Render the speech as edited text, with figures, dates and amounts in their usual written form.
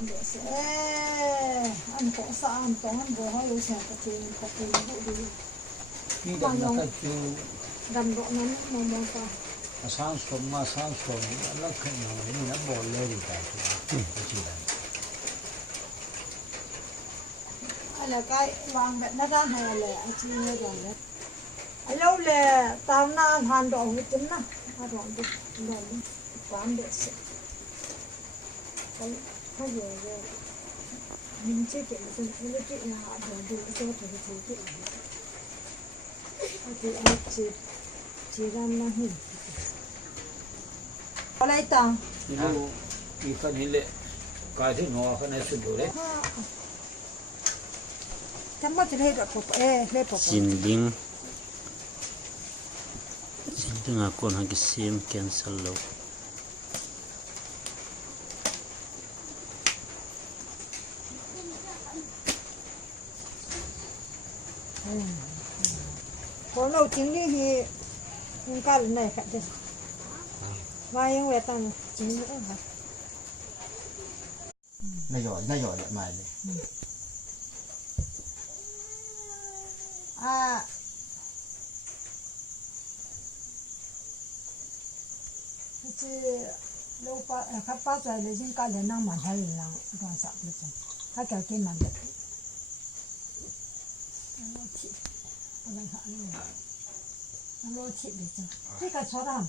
được sẽ ăn có sao ăn có ăn bò hay là cái vụ đi Khi đâm nó cái chú đầm độ ngắn mong mong sao sáng sớm nó khởi nó nó bỏ lên cái chỉ là hay là cái vàng vẹn nó ra hay là chi rồi đấy lâu là tao na hoàn độ với tính na hoàn độ được rồi quán được sự cái gì rồi mình chưa kể một cái chuyện là họ được cho cái chuyện thì anh chỉ ra là hình có lấy tao cái phần hình lệ cái thứ nó phần này sụp đổ đấy chăm mất hết rồi phục hết phục xin đinh à con hàng cái sim cancel lâu có nấu trứng đi thì không có lần này cả chứ mai em về tao trứng nữa hả nó giỏi lại mày này à chứ lâu ba khắp ba giờ là những cái là năng mà hay là đoàn sạp được rồi các cái mà được nó thịt được rồi cái số đó